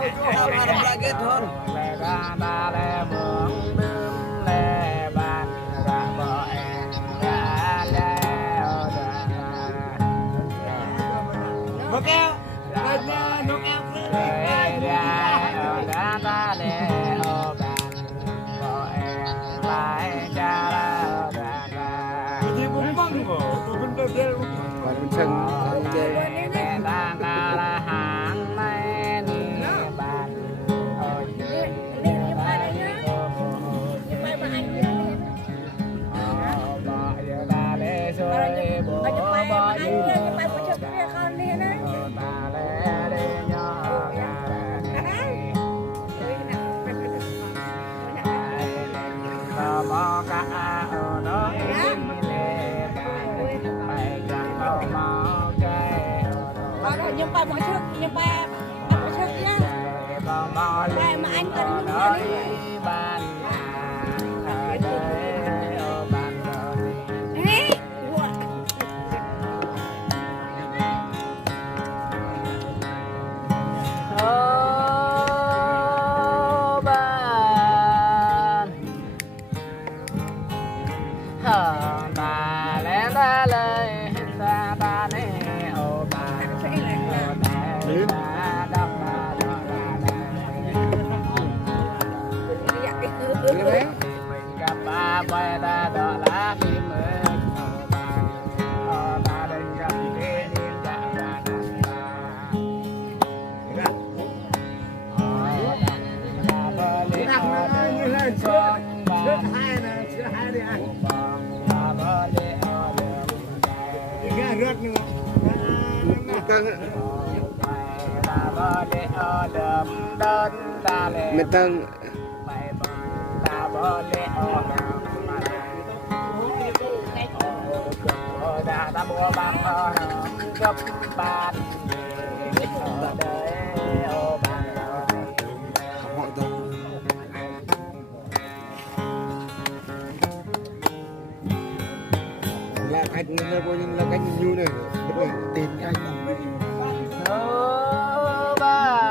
Tao mà làm lại kết hơn. Nó keo. Nó keo. Thì cũng vâng của tôi vẫn đâu đây. Còn mình sừng nhưng ba mỗi trước nhưng ba mỗi trước nhá ba mà anh cần những bạn mình tăng là cách là coi như là cách như này tiền anh